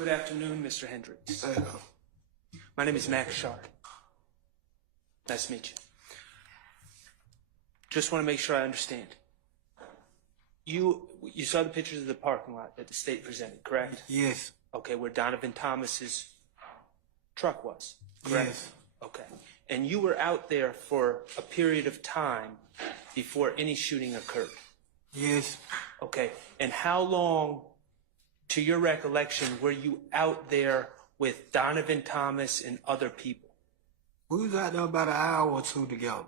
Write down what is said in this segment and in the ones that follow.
Good afternoon, Mr. Hendricks. Hello. My name is Max Schardt. Nice to meet you. Just want to make sure I understand. You saw the pictures of the parking lot that the state presented, correct? Yes. Okay, where Donovan Thomas's truck was, correct? Yes. Okay. And you were out there for a period of time before any shooting occurred? Yes. Okay. And how long, to your recollection, were you out there with Donovan Thomas and other people? We was out there about an hour or two together.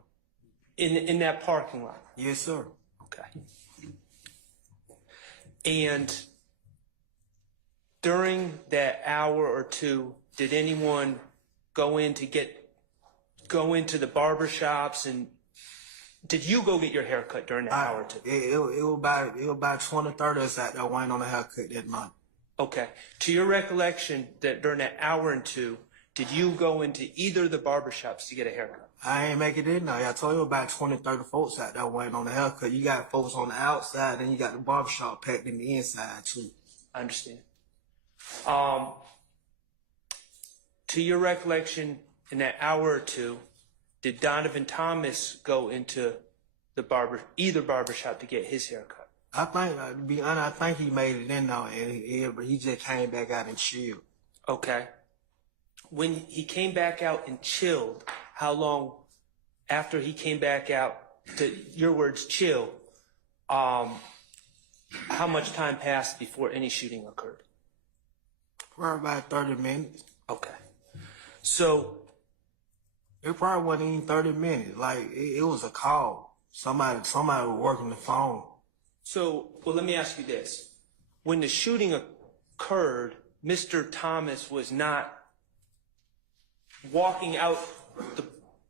In that parking lot? Yes, sir. Okay. And during that hour or two, did anyone go into the barbershops, and did you go get your haircut during that hour or two? It was about 20, 30 of us out there waiting on a haircut that night. Okay. To your recollection, that during that hour and two, did you go into either of the barbershops to get a haircut? I ain't make it in there. I told you about 20, 30 folks out there waiting on a haircut. You got folks on the outside, and you got the barbershop packed in the inside, too. I understand. To your recollection, in that hour or two, did Donovan Thomas go into either barbershop to get his haircut? I think, to be honest, I think he made it in there, but he just came back out and chilled. Okay. When he came back out and chilled, how long after he came back out, to your words, chill, how much time passed before any shooting occurred? Probably about 30 minutes. Okay. So it probably wasn't even 30 minutes. Like, it was a call. Somebody was working the phone. So, well, let me ask you this. When the shooting occurred, Mr. Thomas was not walking out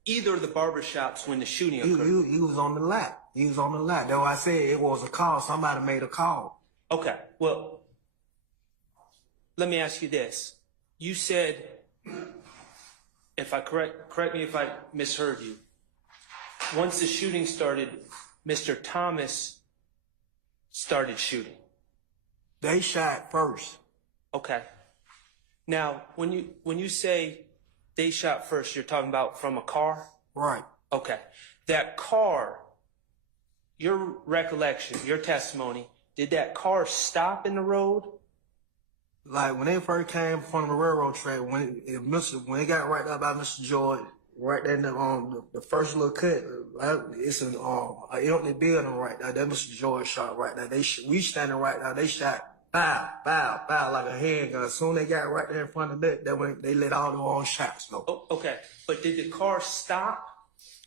either of the barbershops when the shooting occurred. He was on the lot. He was on the lot. That's why I said it was a call. Somebody made a call. Okay. Well, let me ask you this. You said, if I correct me if I misheard you, once the shooting started, Mr. Thomas started shooting. They shot first. Okay. Now, when you say they shot first, you're talking about from a car? Right. Okay. That car, your recollection, your testimony, did that car stop in the road? Like, when they first came from the railroad track, when it got right up by Mr. George, right there in the first little cut, it's an empty building right there. That Mr. George shot right there. We standing right there. They shot bow, bow, bow like a handgun. As soon as they got right there in front of that, they let all the wrong shots go. Oh, okay. But did the car stop?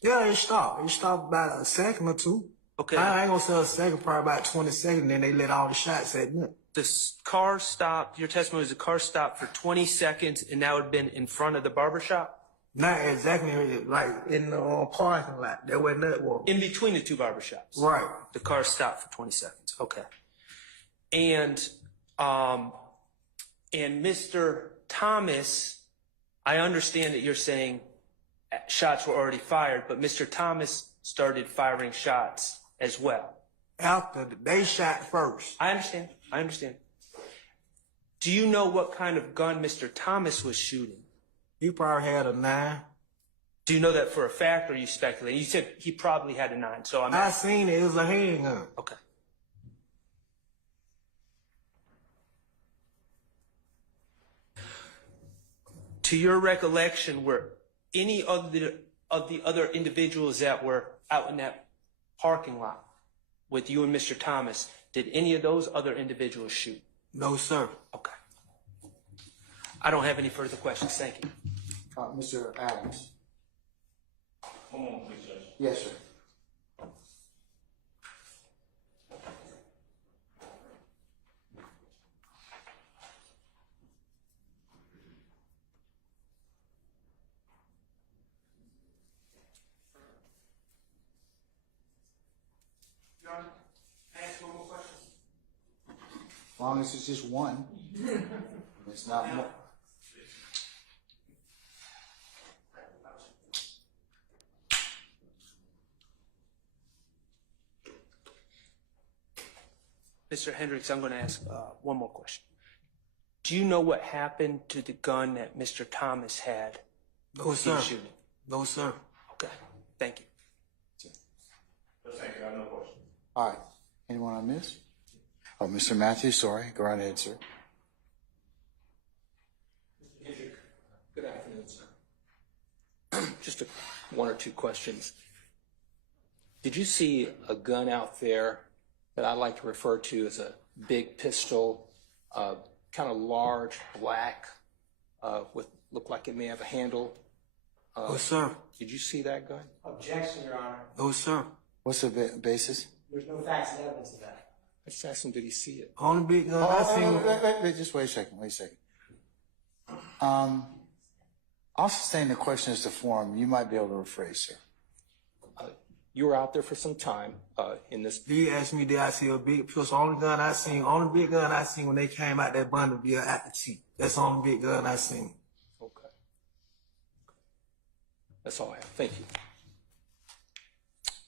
Yeah, it stopped. It stopped about a second or two. Okay. I ain't gonna say a second, probably about 20 seconds, then they let all the shots at me. The car stopped, your testimony is the car stopped for 20 seconds, and that would have been in front of the barbershop? Not exactly, like in the parking lot. That wasn't that one. In between the two barbershops? Right. The car stopped for 20 seconds. Okay. And Mr. Thomas, I understand that you're saying shots were already fired, but Mr. Thomas started firing shots as well. After they shot first. I understand. Do you know what kind of gun Mr. Thomas was shooting? He probably had a 9. Do you know that for a fact, or are you speculating? You said he probably had a 9, so I seen it. It was a handgun. Okay. To your recollection, were any of the other individuals that were out in that parking lot with you and Mr. Thomas, did any of those other individuals shoot? No, sir. Okay. I don't have any further questions. Thank you. Mr. Adams. One moment, please, Judge. Yes, sir. John, can I ask one more question? As long as it's just one. It's not more. Mr. Hendricks, I'm going to ask one more question. Do you know what happened to the gun that Mr. Thomas had? No, He sir. was shooting. No, sir. Okay, thank you. Thank you, I have no questions. All right. Anyone I missed? Oh, Mr. Matthews, sorry. Go right ahead, sir. Good afternoon, sir. Just one or two questions. Did you see a gun out there that I like to refer to as a big pistol, kind of large, black, with look like it may have a handle? No, sir. Did you see that gun? Objection, Your Honor. No, sir. What's the basis? There's no facts and evidence of that. I just asked him, did he see it? Only big gun I seen. Wait, just wait a second. Wait a second. I'll sustain the question as to form. You might be able to rephrase, sir. You were out there for some time in this. He asked me, did I see a big pistol? Only big gun I seen when they came out that Bonneville at the T. That's the only big gun I seen. Okay. That's all I have. Thank you.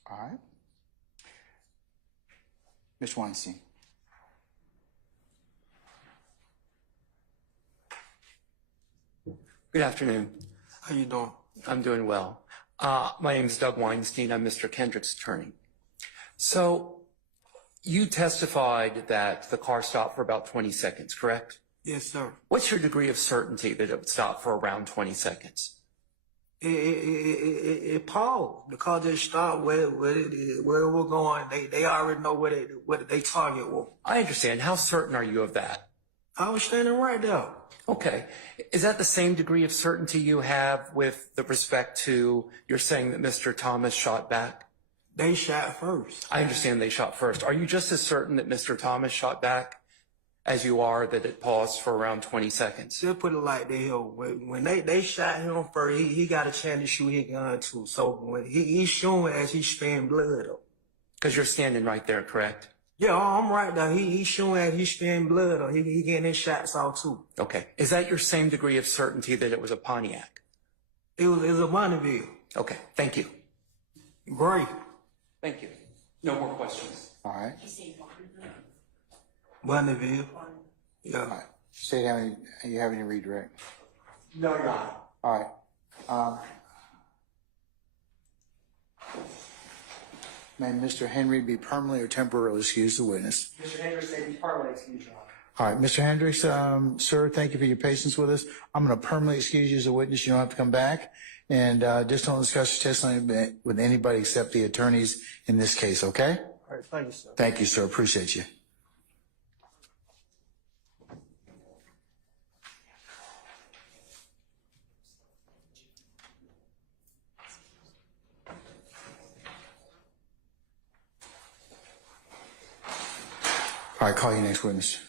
All right. Mr. Weinstein. Good afternoon. How you doing? I'm doing well. My name is Doug Weinstein. I'm Mr. Kendrick's attorney. So you testified that the car stopped for about 20 seconds, correct? Yes, sir. What's your degree of certainty that it would stop for around 20 seconds? It paused because they stopped where it was going. They already know what they target was. I understand. How certain are you of that? I was standing right there. Okay. Is that the same degree of certainty you have with the respect to you're saying that Mr. Thomas shot back? They shot first. I understand they shot first. Are you just as certain that Mr. Thomas shot back as you are that it paused for around 20 seconds? Just put it like this here. When they shot him first, he got a chance to shoot his gun too. So when he's showing as he's spraying blood up. Because you're standing right there, correct? Yeah, I'm right there. He's showing as he's spraying blood up. He getting his shots off too. Okay. Is that your same degree of certainty that it was a Pontiac? It was a Bonneville. Okay. Thank you. Great. Thank you. No more questions. All right. Bonneville. Yeah. All right. State, you have any redirect? No, Your Honor. All right. May Mr. Henry be permanently or temporarily excused the witness? Mr. Hendricks, may be permanently excused, Your Honor. All right, Mr. Hendricks, sir, thank you for your patience with us. I'm going to permanently excuse you as a witness. You don't have to come back. And just don't discuss your testimony with anybody except the attorneys in this case, okay? All right, thank you, sir. Thank you, sir. Appreciate you. All right, call your next witness.